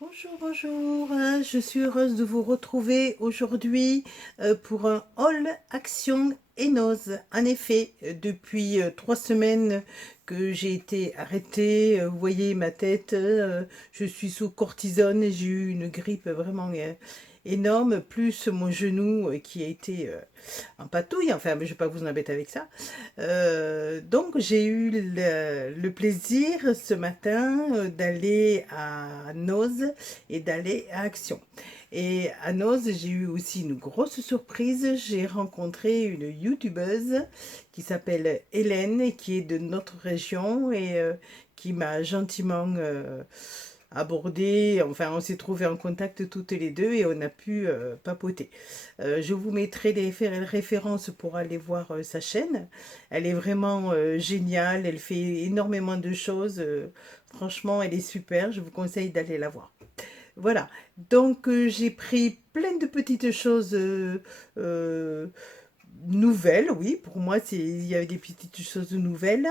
Bonjour, bonjour, je suis heureuse de vous retrouver aujourd'hui pour un haul Action Enoz. En effet, depuis 3 semaines que j'ai été arrêtée, vous voyez ma tête, je suis sous cortisone et j'ai eu une grippe vraiment énorme, plus mon genou qui a été en patouille, enfin, mais je ne vais pas vous embêter avec ça. Donc j'ai eu le plaisir ce matin d'aller à Noz et d'aller à Action. Et à Noz, j'ai eu aussi une grosse surprise. J'ai rencontré une youtubeuse qui s'appelle Hélène et qui est de notre région et qui m'a gentiment abordé. Enfin, on s'est trouvé en contact toutes les deux et on a pu papoter. Je vous mettrai des références pour aller voir sa chaîne. Elle est vraiment géniale. Elle fait énormément de choses. Franchement, elle est super. Je vous conseille d'aller la voir. Voilà, donc j'ai pris plein de petites choses euh, nouvelles, oui, pour moi il y avait des petites choses nouvelles,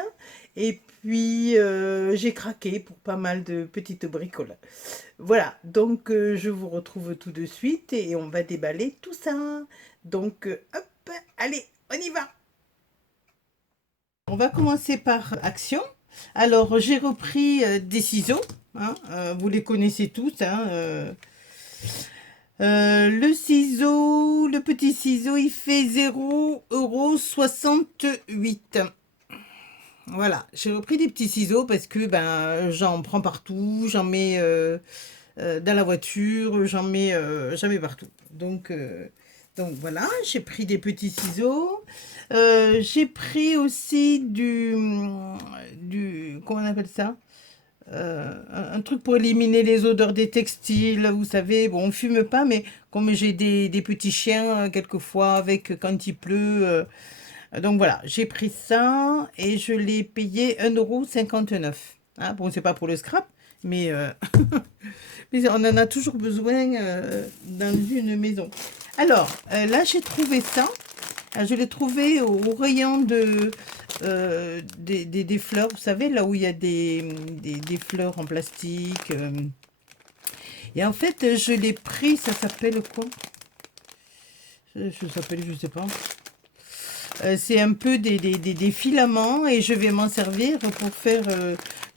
et puis j'ai craqué pour pas mal de petites bricoles. Voilà, donc je vous retrouve tout de suite et on va déballer tout ça. Donc hop, allez, on y va. On va commencer par Action. Alors j'ai repris des ciseaux, hein, vous les connaissez tous, hein, le ciseau, le petit ciseau, il fait 0,68 €. Voilà, j'ai repris des petits ciseaux parce que ben j'en prends partout, j'en mets dans la voiture, j'en mets partout. Donc voilà, j'ai pris des petits ciseaux. J'ai pris aussi comment on appelle ça? Un truc pour éliminer les odeurs des textiles, vous savez. Bon, on fume pas, mais comme j'ai des petits chiens, quelquefois, avec quand il pleut. Donc voilà, j'ai pris ça et je l'ai payé 1,59 €. Hein, bon, c'est pas pour le scrap, mais, mais on en a toujours besoin dans une maison. Alors, là, j'ai trouvé ça. Je l'ai trouvé au rayon des fleurs, vous savez, là où il y a des fleurs en plastique. Et en fait, je l'ai pris, ça s'appelle quoi? Ça s'appelle, je sais pas. C'est un peu des filaments et je vais m'en servir pour faire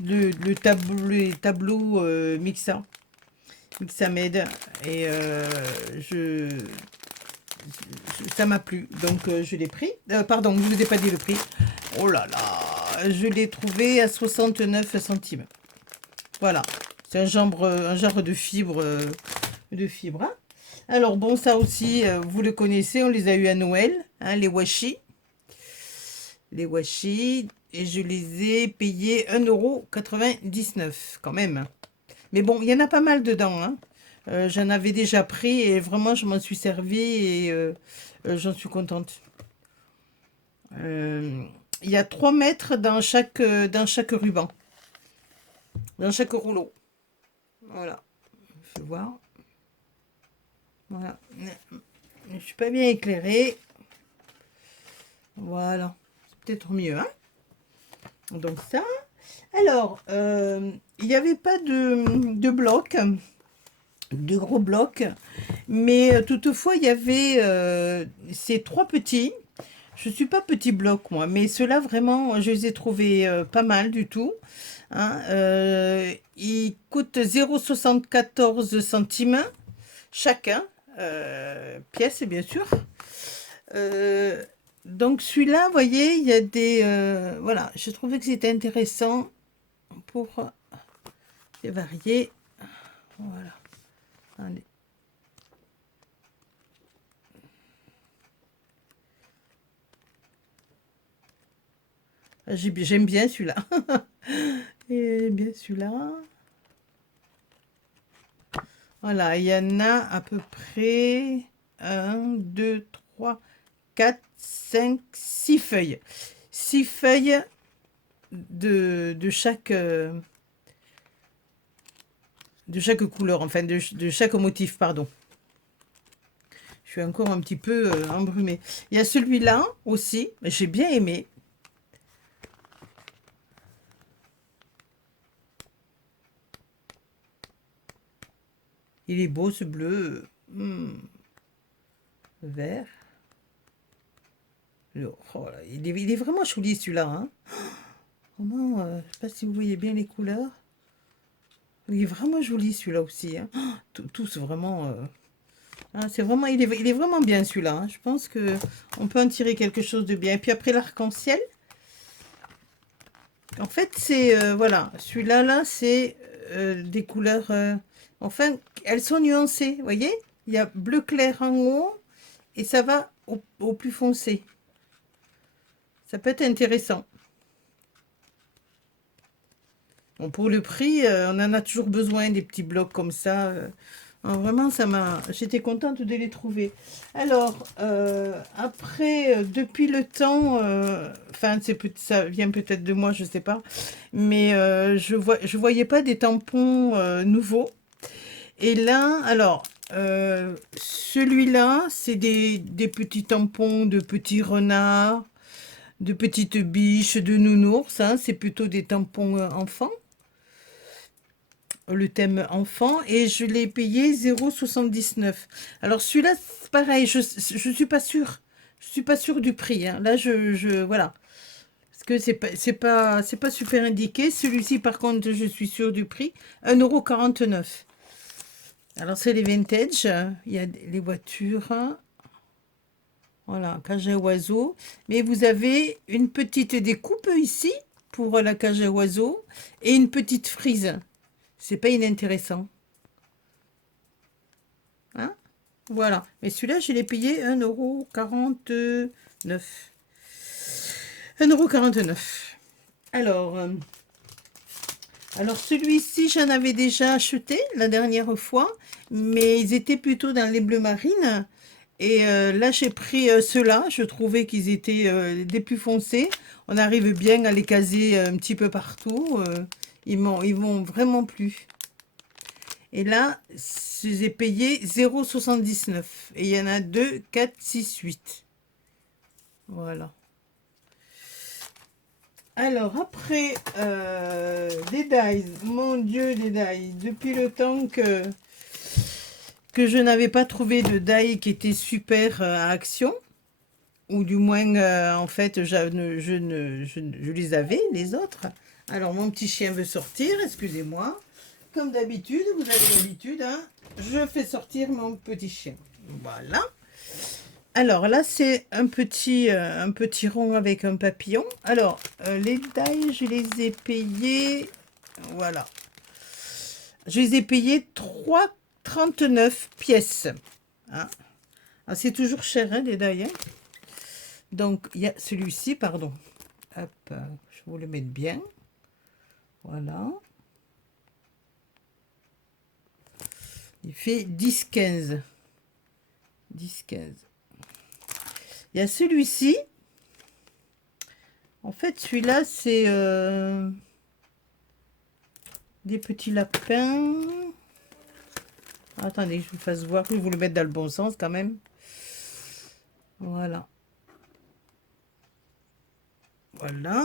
les tableaux Mixamed. Et je, ça m'a plu, donc je l'ai pris. Pardon, je ne vous ai pas dit le prix. Oh là là, je l'ai trouvé à 69 centimes. Voilà, c'est un genre de fibre. Hein. Alors bon, ça aussi, vous le connaissez, on les a eu à Noël, hein, les washi. Les washi, et je les ai payés 1,99 € quand même. Mais bon, il y en a pas mal dedans. Hein. J'en avais déjà pris et vraiment, je m'en suis servi et j'en suis contente. Euh, il y a 3 mètres dans chaque ruban, dans chaque rouleau. Voilà, je vais voir. Voilà. Je ne suis pas bien éclairée. Voilà, c'est peut-être mieux. Hein. Donc ça. Alors, il n'y avait pas de blocs, de gros blocs, mais toutefois, il y avait ces 3 petits. Je ne suis pas petit bloc, moi, mais ceux-là, vraiment, je les ai trouvés pas mal du tout. Hein. Ils coûtent 0,74 centimes chacun, pièce, bien sûr. Euh, donc celui-là, vous voyez, il y a des... voilà, je trouvais que c'était intéressant pour les varier. Voilà. Allez. J'aime bien celui-là. Et bien celui-là. Voilà, il y en a à peu près 1, 2, 3, 4, 5, 6 feuilles. 6 feuilles de chaque couleur, enfin de chaque motif, pardon. Je suis encore un petit peu embrumée. Il y a celui-là aussi, j'ai bien aimé. Il est beau ce bleu. Vert. Oh là, il est vraiment joli celui-là. Hein. Vraiment, je sais pas si vous voyez bien les couleurs. Il est vraiment joli celui-là aussi. Hein. Tous vraiment. Ah, c'est vraiment, il est vraiment bien celui-là. Hein. Je pense que on peut en tirer quelque chose de bien. Et puis après l'arc-en-ciel. En fait, c'est voilà, celui-là là, c'est des couleurs. Enfin, elles sont nuancées. Vous voyez, il y a bleu clair en haut et ça va au plus foncé. Ça peut être intéressant. Bon, pour le prix, on en a toujours besoin des petits blocs comme ça. Vraiment, j'étais contente de les trouver. Alors, après, depuis le temps, enfin, ça vient peut-être de moi, je sais pas, mais je voyais pas des tampons nouveaux. Et là, alors, celui-là, c'est des petits tampons de petits renards, de petites biches, de nounours. Hein, c'est plutôt des tampons enfants. Le thème enfant, et je l'ai payé 0,79. Alors celui-là, c'est pareil, je suis pas sûre. Je suis pas sûre du prix. Hein. Là, voilà. Parce que c'est pas super indiqué. Celui-ci, par contre, je suis sûre du prix. 1,49 €. Alors, c'est les vintage. Il y a les voitures. Voilà, cage à oiseaux. Mais vous avez une petite découpe ici pour la cage à oiseaux et une petite frise. C'est pas inintéressant. Hein? Voilà. Mais celui-là, je l'ai payé 1,49 €. 1,49 €. Alors celui-ci, j'en avais déjà acheté la dernière fois, mais ils étaient plutôt dans les bleus marines. Et là, j'ai pris ceux-là. Je trouvais qu'ils étaient des plus foncés. On arrive bien à les caser un petit peu partout. Ils m'ont vraiment plu. Et là, je les ai payés 0,79. Et il y en a 2, 4, 6, 8. Voilà. Alors, après, des dies. Mon Dieu, des dies. Depuis le temps que je n'avais pas trouvé de die qui était super à Action. Ou du moins, en fait, je les avais, les autres. Alors, mon petit chien veut sortir, excusez-moi. Comme d'habitude, vous avez l'habitude, hein, je fais sortir mon petit chien. Voilà. Alors là, c'est un petit rond avec un papillon. Alors, les tailles, je les ai payées. Voilà. Je les ai payées 3,39 pièces. Hein. Ah, c'est toujours cher, hein, les tailles. Hein. Donc, il y a celui-ci, pardon. Hop, je vous le mets bien. Voilà. Il fait 10,15. 10,15. Il y a celui-ci. En fait, celui-là, c'est des petits lapins. Attendez, je vous fasse voir. Je vais vous le mettre dans le bon sens quand même. Voilà. Voilà.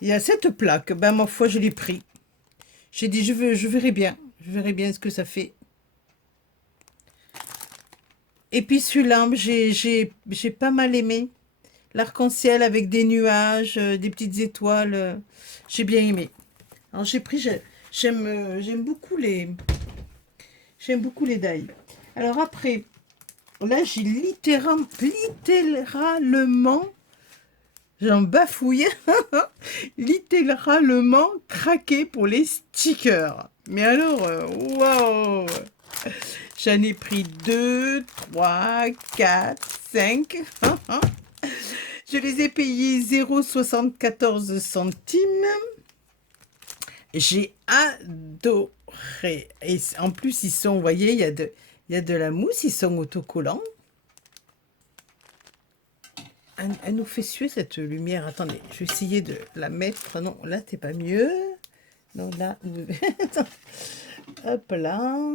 Il y a cette plaque. Ben, ma foi, je l'ai pris. J'ai dit, je verrai bien. Je verrai bien ce que ça fait. Et puis celui-là, j'ai pas mal aimé. L'arc-en-ciel avec des nuages, des petites étoiles. J'ai bien aimé. Alors j'ai pris, j'aime beaucoup les die. Alors après, là j'ai littéralement, j'en bafouille, littéralement craqué pour les stickers. Mais alors, waouh! J'en ai pris 2, 3, 4, 5. Je les ai payés 0,74 centimes. J'ai adoré. Et en plus, ils sont, vous voyez, il y a de la mousse, ils sont autocollants. Elle nous fait suer cette lumière. Attendez, je vais essayer de la mettre. Non, là, c'est pas mieux. Non, là. Hop là.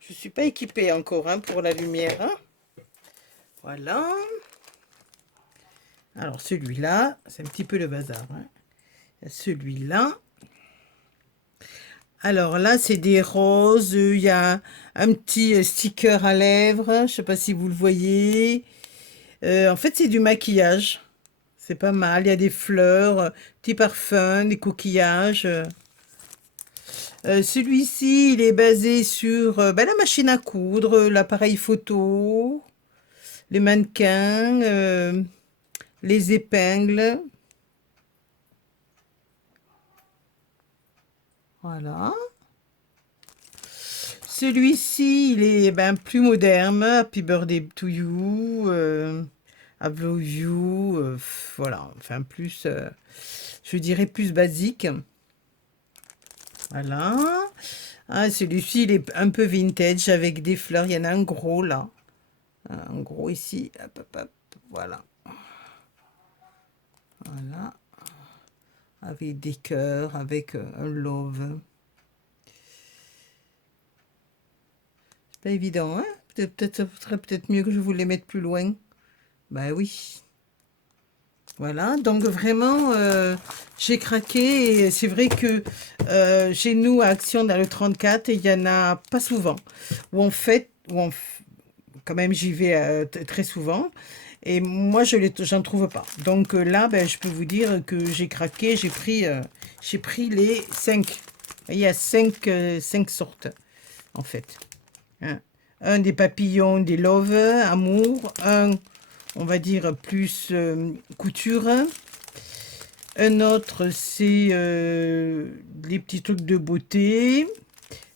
Je suis pas équipée encore hein, pour la lumière. Hein. Voilà. Alors celui-là, c'est un petit peu le bazar. Hein. Celui-là. Alors là, c'est des roses. Il y a un petit sticker à lèvres. Je ne sais pas si vous le voyez. En fait, c'est du maquillage. C'est pas mal. Il y a des fleurs, petits parfums, des coquillages. Celui-ci, il est basé sur ben, la machine à coudre, l'appareil photo, les mannequins, les épingles. Voilà. Celui-ci, il est ben, plus moderne. Happy birthday to you. I love you. Voilà. Enfin, plus, je dirais plus basique. Voilà. Ah, celui-ci, il est un peu vintage avec des fleurs. Il y en a un gros là. Un gros ici. Hop, hop, hop. Voilà. Voilà. Avec des cœurs, avec un love. C'est pas évident, hein? Peut-être, ça serait peut-être mieux que je vous les mette plus loin. Bah oui. Voilà, donc vraiment, j'ai craqué et c'est vrai que chez nous, à Action, dans le 34, il y en a pas souvent. Où en fait, quand même, j'y vais très souvent. Et moi, j'en trouve pas. Donc là, ben, je peux vous dire que j'ai craqué, j'ai pris les 5. Il y a 5 sortes, en fait. Hein. Un des papillons, des loves, amour. Un, on va dire, plus couture. Un autre, c'est les petits trucs de beauté.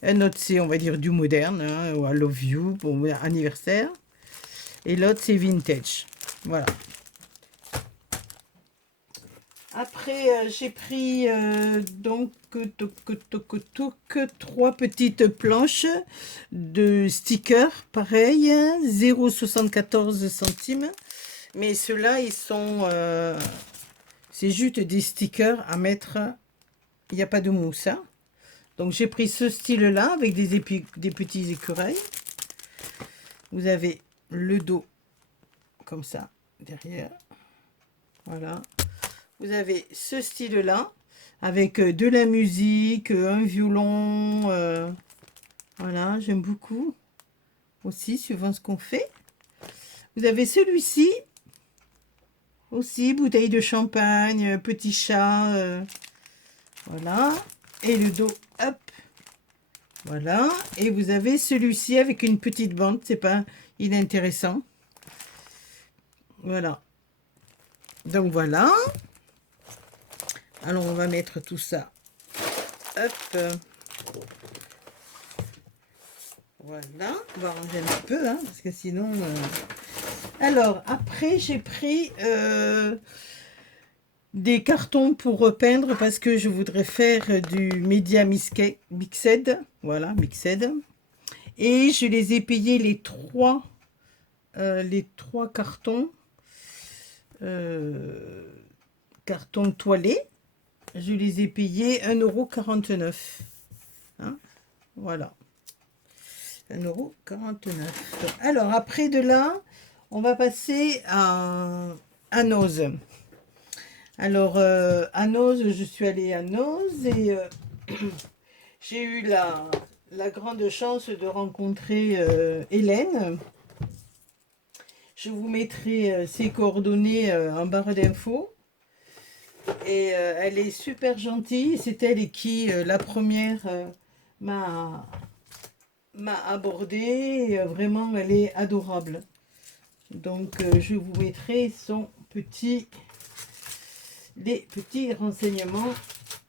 Un autre, c'est, on va dire, du moderne, hein, ou I love you, pour anniversaire. Et l'autre, c'est vintage. Voilà. Après, j'ai pris donc trois petites planches de stickers, pareil, 0,74 centimes. Mais ceux-là, ils sont... c'est juste des stickers à mettre. Il n'y a pas de mousse. Hein. Donc, j'ai pris ce style-là avec des petits écureuils. Vous avez le dos comme ça, derrière. Voilà. Vous avez ce style-là, avec de la musique, un violon. Voilà, j'aime beaucoup. Aussi, suivant ce qu'on fait. Vous avez celui-ci. Aussi, bouteille de champagne, petit chat. Voilà. Et le dos, hop. Voilà. Et vous avez celui-ci avec une petite bande. C'est pas inintéressant. Voilà. Donc voilà. Alors, on va mettre tout ça. Hop. Voilà. On va ranger un petit peu, hein, parce que sinon... Alors, après, j'ai pris des cartons pour repeindre parce que je voudrais faire du média mixed. Voilà, mixed. Et je les ai payés les trois cartons. Cartons toilés. Je les ai payés 1,49 €. Hein, voilà. 1,49 €. Alors, après de là, on va passer à Noz. Alors, à Noz, je suis allée à Noz et j'ai eu la grande chance de rencontrer Hélène. Je vous mettrai ses coordonnées en barre d'infos. Et elle est super gentille. C'est elle qui, la première, m'a abordée. Vraiment, elle est adorable. Donc, je vous mettrai les petits renseignements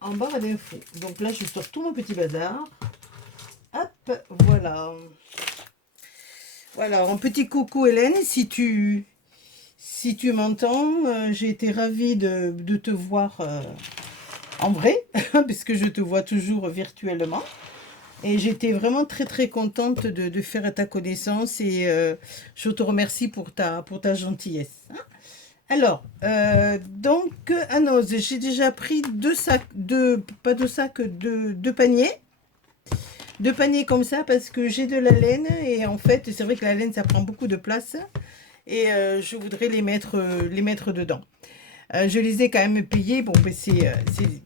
en barre d'infos. Donc là, je sors tout mon petit bazar. Hop, voilà. Voilà, un petit coucou Hélène, si tu m'entends, j'ai été ravie de te voir en vrai, puisque je te vois toujours virtuellement. Et j'étais vraiment très très contente de faire ta connaissance et je te remercie pour ta gentillesse. Hein. Alors, donc à Noz, j'ai déjà pris deux paniers. Deux paniers comme ça parce que j'ai de la laine et en fait c'est vrai que la laine ça prend beaucoup de place et je voudrais les mettre dedans. Je les ai quand même payés, bon ben c'est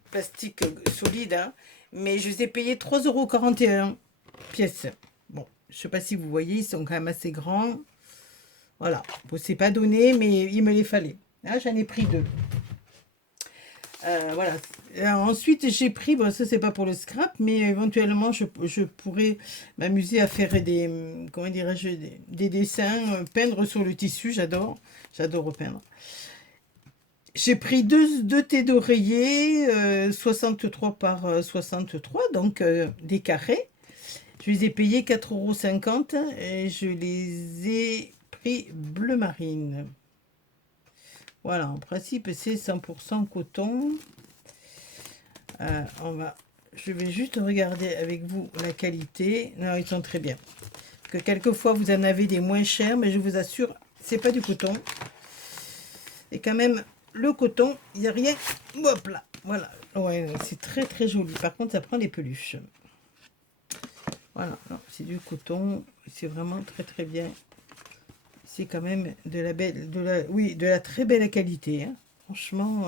plastique solide hein, Mais je les ai payés 3,41 € pièce. Bon, je sais pas si vous voyez, ils sont quand même assez grands. Voilà, bon, c'est pas donné, mais il me les fallait. Là, j'en ai pris deux. Voilà. Ensuite, j'ai pris, bon, ça c'est pas pour le scrap, mais éventuellement, je pourrais m'amuser à faire comment dirais-je, des dessins, peindre sur le tissu, j'adore repeindre. J'ai pris deux thés d'oreiller, 63 par 63, donc des carrés. Je les ai payés 4,50 € et je les ai pris bleu marine. Voilà, en principe, c'est 100% coton. Je vais juste regarder avec vous la qualité. Non, ils sont très bien. Que quelquefois, vous en avez des moins chers, mais je vous assure, c'est pas du coton. Et quand même, le coton, il n'y a rien. Hop là, voilà. Ouais, c'est très très joli. Par contre, ça prend des peluches. Voilà, c'est du coton. C'est vraiment très très bien. C'est quand même de la belle, de la très belle qualité. Hein. Franchement,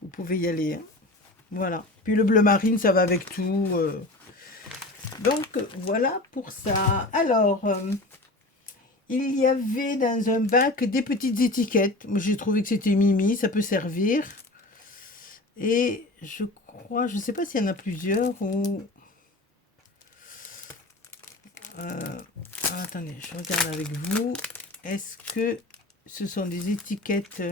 vous pouvez y aller. Hein. Voilà. Puis le bleu marine, ça va avec tout. Donc, voilà pour ça. Alors, il y avait dans un bac des petites étiquettes. Moi, j'ai trouvé que c'était mimi, ça peut servir. Et je crois, je ne sais pas s'il y en a plusieurs ou... attendez, je regarde avec vous. Est-ce que ce sont des étiquettes...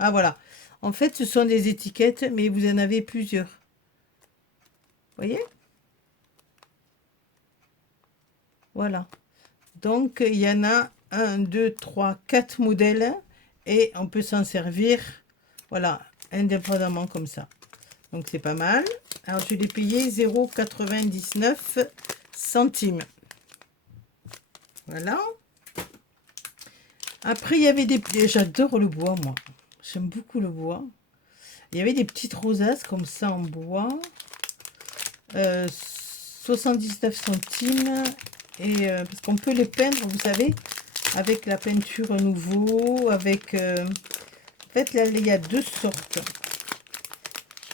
Ah, voilà. En fait, ce sont des étiquettes, mais vous en avez plusieurs. Vous voyez? Voilà. Donc, il y en a 1, 2, 3, 4 modèles. Et on peut s'en servir, voilà, indépendamment comme ça. Donc, c'est pas mal. Alors, je l'ai payé 0,99 centimes. Voilà. Après, il y avait des... J'adore le bois, moi. J'aime beaucoup le bois. Il y avait des petites rosaces comme ça en bois. 79 centimes. Et parce qu'on peut les peindre, vous savez, avec la peinture nouveau, avec... en fait, là, il y a deux sortes.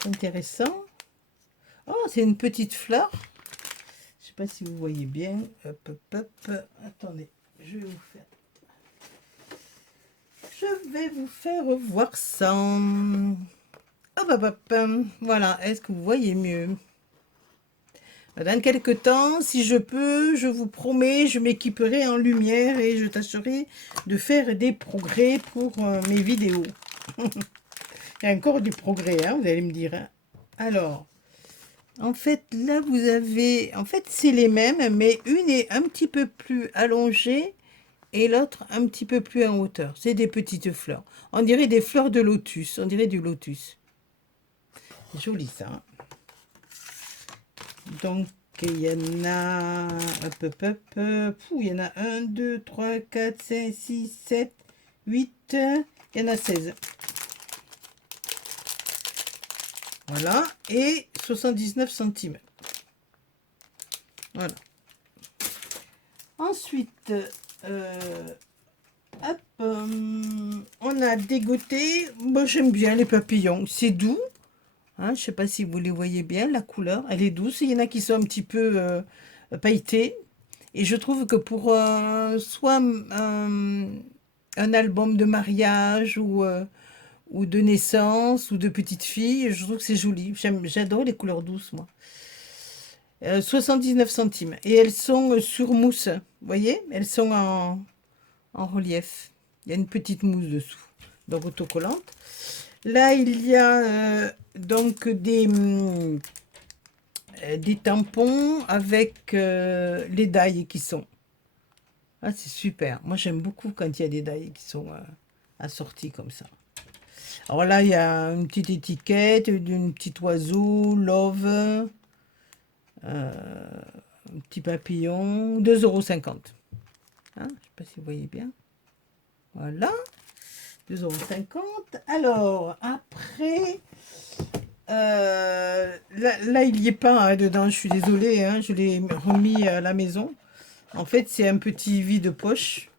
Intéressant. Oh, c'est une petite fleur. Je sais pas si vous voyez bien. Hop, hop, hop. Attendez, je vais vous faire... Je vais vous faire voir ça. Hop, hop, hop. Voilà, est-ce que vous voyez mieux? Dans quelques temps, si je peux, je vous promets, je m'équiperai en lumière et je tâcherai de faire des progrès pour mes vidéos. Il y a encore du progrès, hein, vous allez me dire. Hein. Alors, en fait, là, vous avez... En fait, c'est les mêmes, mais une est un petit peu plus allongée et l'autre un petit peu plus en hauteur. C'est des petites fleurs. On dirait des fleurs de lotus. On dirait du lotus. Joli, ça. Hein. Donc, il y en a... Hop, hop, hop. Il y en a 1, 2, 3, 4, 5, 6, 7, 8. Il y en a 16. Voilà. Et 79 centimes. Voilà. Ensuite, hop, on a dégoté. Moi, j'aime bien les papillons. C'est doux. Hein, je ne sais pas si vous les voyez bien, la couleur, elle est douce. Il y en a qui sont un petit peu pailletés. Et je trouve que pour soit un album de mariage ou de naissance ou de petite fille, je trouve que c'est joli. J'adore les couleurs douces, moi. 79 centimes. Et elles sont sur mousse. Vous voyez? Elles sont en relief. Il y a une petite mousse dessous. Donc autocollante. Là, il y a donc des tampons avec les dailles qui sont. Ah, c'est super. Moi, j'aime beaucoup quand il y a des dailles qui sont assorties comme ça. Alors là, il y a une petite étiquette d'un petit oiseau, love, un petit papillon, 2,50 €. Hein, je ne sais pas si vous voyez bien. Voilà. 2,50 €. Alors, après, là, il n'y est pas hein, dedans, je suis désolée, hein, je l'ai remis à la maison. En fait, c'est un petit vide-poche.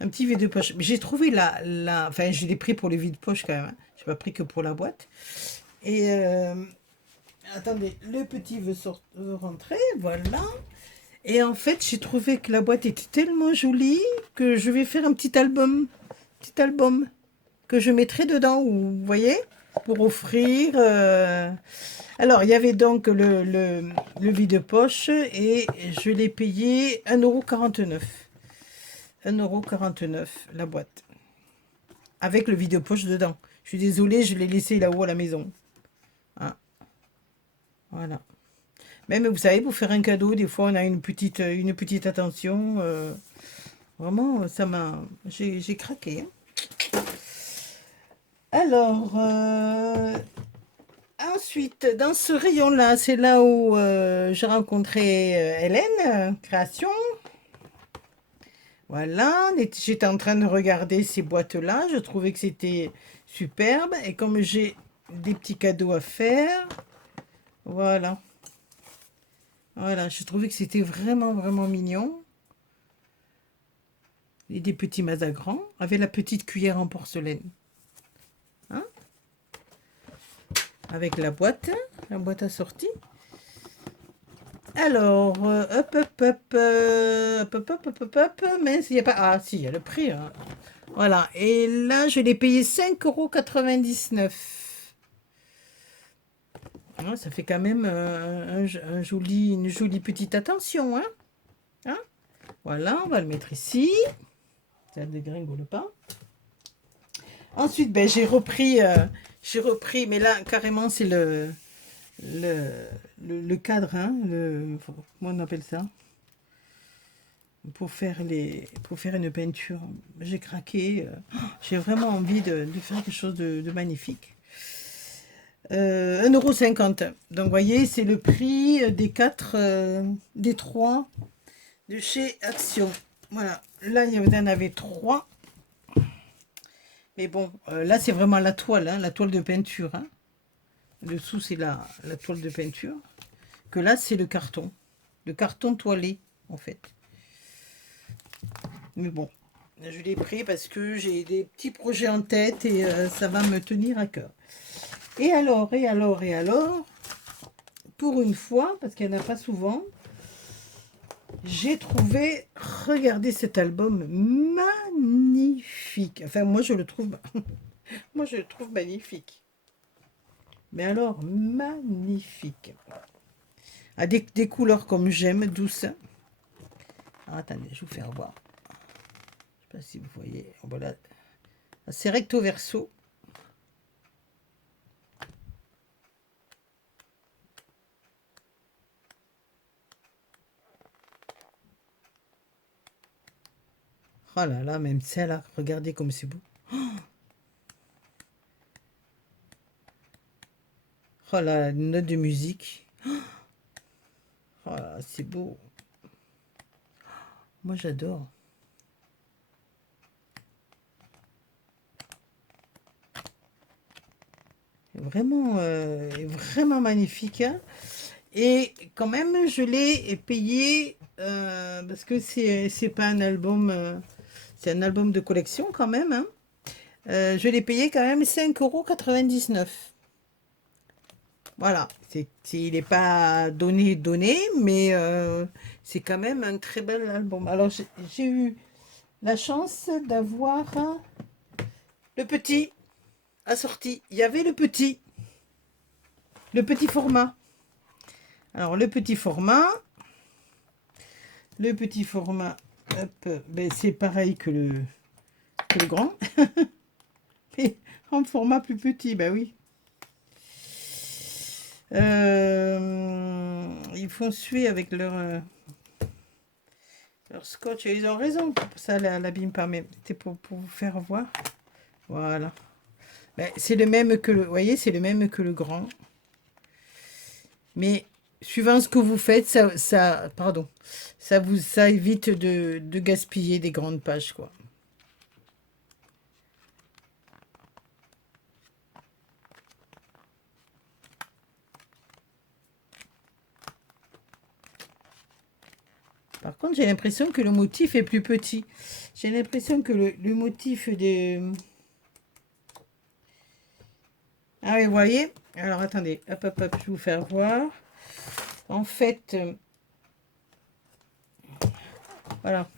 Un petit vide-poche. J'ai trouvé enfin, je l'ai pris pour le vide-poche quand même. Hein. Je n'ai pas pris que pour la boîte. Et Attendez, le petit veut rentrer, voilà. Et en fait, j'ai trouvé que la boîte était tellement jolie que je vais faire un petit album que je mettrai dedans, vous voyez, pour offrir. Alors, il y avait donc le vide-poche et je l'ai payé 1,49 €. 1,49 € la boîte. Avec le vide-poche dedans. Je suis désolée, je l'ai laissé là-haut à la maison. Ah, voilà. Même, vous savez, pour faire un cadeau, des fois, on a une petite attention. Vraiment, ça m'a... J'ai craqué, hein. Alors, ensuite, dans ce rayon-là, c'est là où j'ai rencontré Hélène, Création. Voilà, j'étais en train de regarder ces boîtes-là. Je trouvais que c'était superbe. Et comme j'ai des petits cadeaux à faire, voilà. Voilà, je trouvais que c'était vraiment, vraiment mignon. Et des petits mazagrans avec la petite cuillère en porcelaine. Hein? Avec la boîte assortie. Alors, mais il n'y a pas... Ah, si, il y a le prix, hein. Voilà, et là, je l'ai payé 5,99 €. Ah, ça fait quand même une jolie petite attention, hein. Hein? Voilà, on va le mettre ici. Ça ne dégringole pas. Ensuite, ben, j'ai repris, mais là, carrément, c'est le cadre, hein, comment on appelle ça? Pour faire une peinture. J'ai craqué. J'ai vraiment envie de faire quelque chose de magnifique. 1,50 €. Donc, vous voyez, c'est le prix des 3 de chez Action. Voilà. Là, il y en avait 3. Mais bon, là, c'est vraiment la toile, hein, la toile de peinture, hein. Le dessous, c'est la toile de peinture. Que là, c'est le carton toilé, en fait. Mais bon, je l'ai pris parce que j'ai des petits projets en tête et ça va me tenir à cœur. Et alors, pour une fois, parce qu'il n'y en a pas souvent, j'ai trouvé, regardez cet album magnifique. Enfin, moi, je le trouve magnifique. Mais alors, magnifique. À des couleurs comme j'aime, douces. Alors, attendez, je vais vous faire voir. Je ne sais pas si vous voyez. Voilà. C'est recto verso. Oh là là, même celle-là, regardez comme c'est beau. Oh là, une note de musique. Oh là, c'est beau. Moi, j'adore. Vraiment, vraiment magnifique, hein. Et quand même, je l'ai payé parce que c'est pas un album, c'est un album de collection quand même, hein. Je l'ai payé quand même 5,99 €. Voilà, il n'est pas donné, mais c'est quand même un très bel album. Alors, j'ai eu la chance d'avoir le petit assorti. Il y avait le petit format. Alors, le petit format, hop, ben, c'est pareil que le grand, mais en format plus petit, ben oui. Ils font suer avec leur scotch. Et ils ont raison, ça l'abîme pas, mais c'était pour vous faire voir. Voilà. Ben, c'est le même que vous voyez, c'est le même que le grand. Mais suivant ce que vous faites, ça évite de gaspiller des grandes pages, quoi. Par contre, j'ai l'impression que le motif est plus petit. J'ai l'impression que le motif de... Ah Ah, et vous voyez, alors attendez, hop, hop, hop, je vais vous faire voir. En fait, voilà.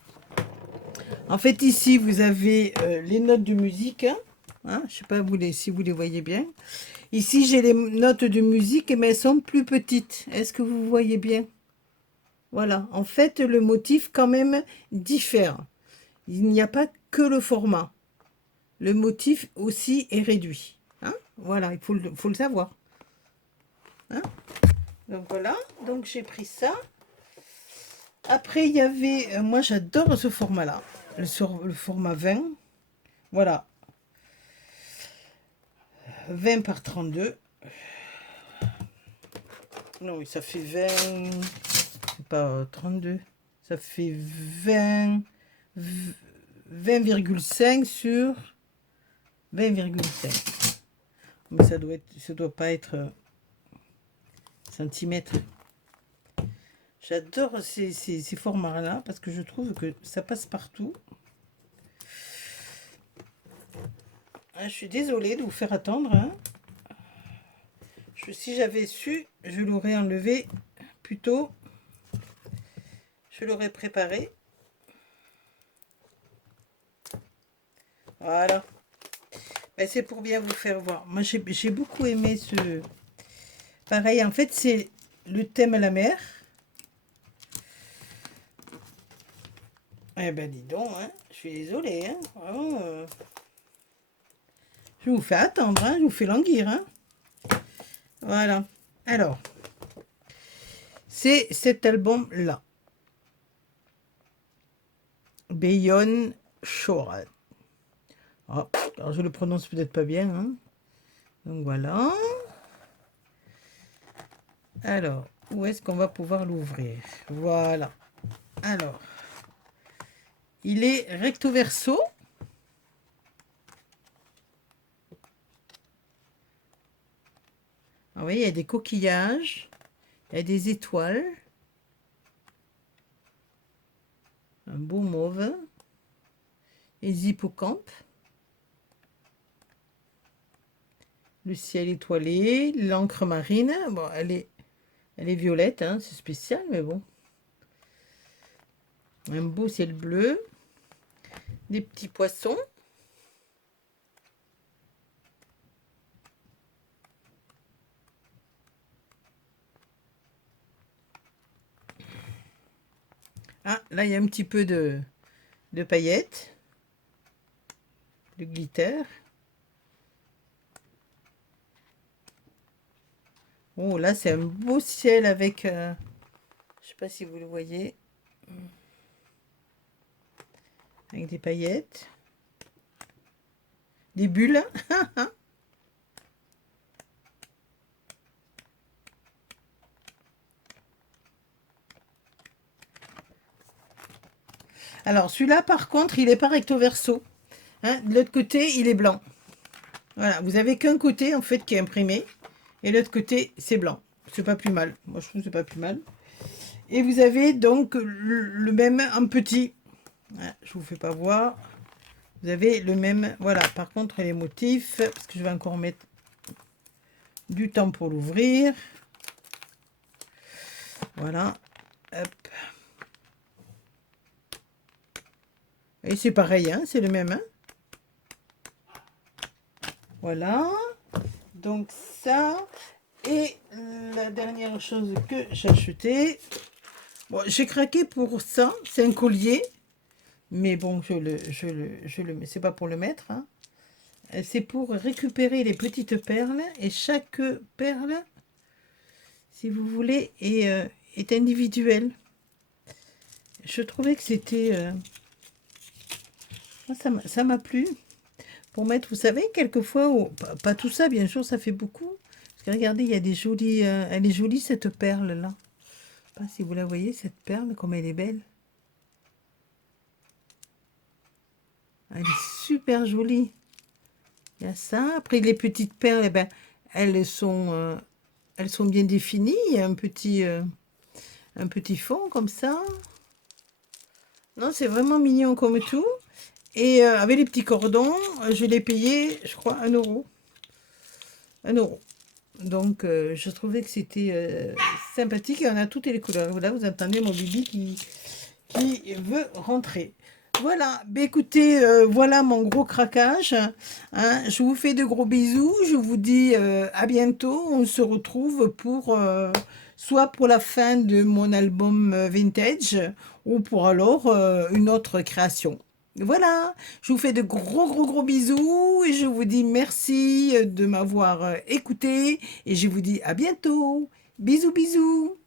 En fait, ici, vous avez les notes de musique. Hein, je sais pas si vous les voyez bien. Ici, j'ai les notes de musique, mais elles sont plus petites. Est-ce que vous voyez bien? Voilà. En fait, le motif, quand même, diffère. Il n'y a pas que le format. Le motif aussi est réduit. Hein, voilà, faut le savoir. Hein, donc, voilà. Donc, j'ai pris ça. Après, il y avait... moi, j'adore ce format-là. Le format 20. Voilà. 20 par 32. Non, ça fait 20... C'est pas 32. Ça fait 20,5 sur 20,5. Mais ça doit pas être centimètres. J'adore ces formats-là parce que je trouve que ça passe partout. Je suis désolée de vous faire attendre. Hein. Si j'avais su, je l'aurais enlevé plus tôt. Je l'aurais préparé. Voilà. Ben, c'est pour bien vous faire voir. Moi, j'ai beaucoup aimé ce... Pareil, en fait, c'est le thème à la mer. Eh ben, dis donc, hein. Je suis désolée. Hein. Vraiment, je vous fais attendre, hein. Je vous fais languir. Hein. Voilà. Alors, c'est cet album-là. Bayonne Shoran. Oh, alors je le prononce peut-être pas bien. Hein. Donc voilà. Alors, où est-ce qu'on va pouvoir l'ouvrir? Voilà. Alors, il est recto verso. Vous voyez, il y a des coquillages, il y a des étoiles. Un beau mauve. Les hippocampes. Le ciel étoilé, l'encre marine. Bon, elle est violette, hein, c'est spécial, mais bon. Un beau ciel bleu. Des petits poissons. Ah, là, il y a un petit peu de paillettes. De glitter. Oh, là, c'est un beau ciel avec... je sais pas si vous le voyez. Avec des paillettes. Des bulles. Alors, celui-là, par contre, il n'est pas recto verso. Hein, de l'autre côté, il est blanc. Voilà, vous avez qu'un côté, en fait, qui est imprimé. Et l'autre côté, c'est blanc. C'est pas plus mal. Moi, je trouve que c'est pas plus mal. Et vous avez donc le même en petit. Voilà, je vous fais pas voir. Vous avez le même. Voilà, par contre, les motifs, parce que je vais encore mettre du temps pour l'ouvrir. Voilà. Hop. Et c'est pareil, hein, c'est le même. Hein. Voilà. Donc ça. Et la dernière chose que j'ai acheté. Bon, j'ai craqué pour ça. C'est un collier. Mais bon, je le mets. C'est pas pour le mettre. Hein. C'est pour récupérer les petites perles. Et chaque perle, si vous voulez, est individuelle. Je trouvais que c'était... ça m'a plu. Pour mettre, vous savez, quelquefois, pas tout ça, bien sûr, ça fait beaucoup. Parce que regardez, il y a des jolies... elle est jolie, cette perle-là. Je sais pas si vous la voyez, cette perle, comme elle est belle. Elle est super jolie. Il y a ça. Après, les petites perles, eh ben, elles sont bien définies. Il y a un petit fond comme ça. Non, c'est vraiment mignon comme tout. Et avec les petits cordons, je l'ai payé, je crois, 1 €. €1. Donc, je trouvais que c'était sympathique et on a toutes les couleurs. Là, vous entendez mon bibi qui veut rentrer. Voilà, ben écoutez, voilà mon gros craquage, hein. Je vous fais de gros bisous, je vous dis à bientôt. On se retrouve pour soit pour la fin de mon album vintage ou pour alors une autre création. Voilà, je vous fais de gros bisous et je vous dis merci de m'avoir écouté et je vous dis à bientôt. Bisous bisous.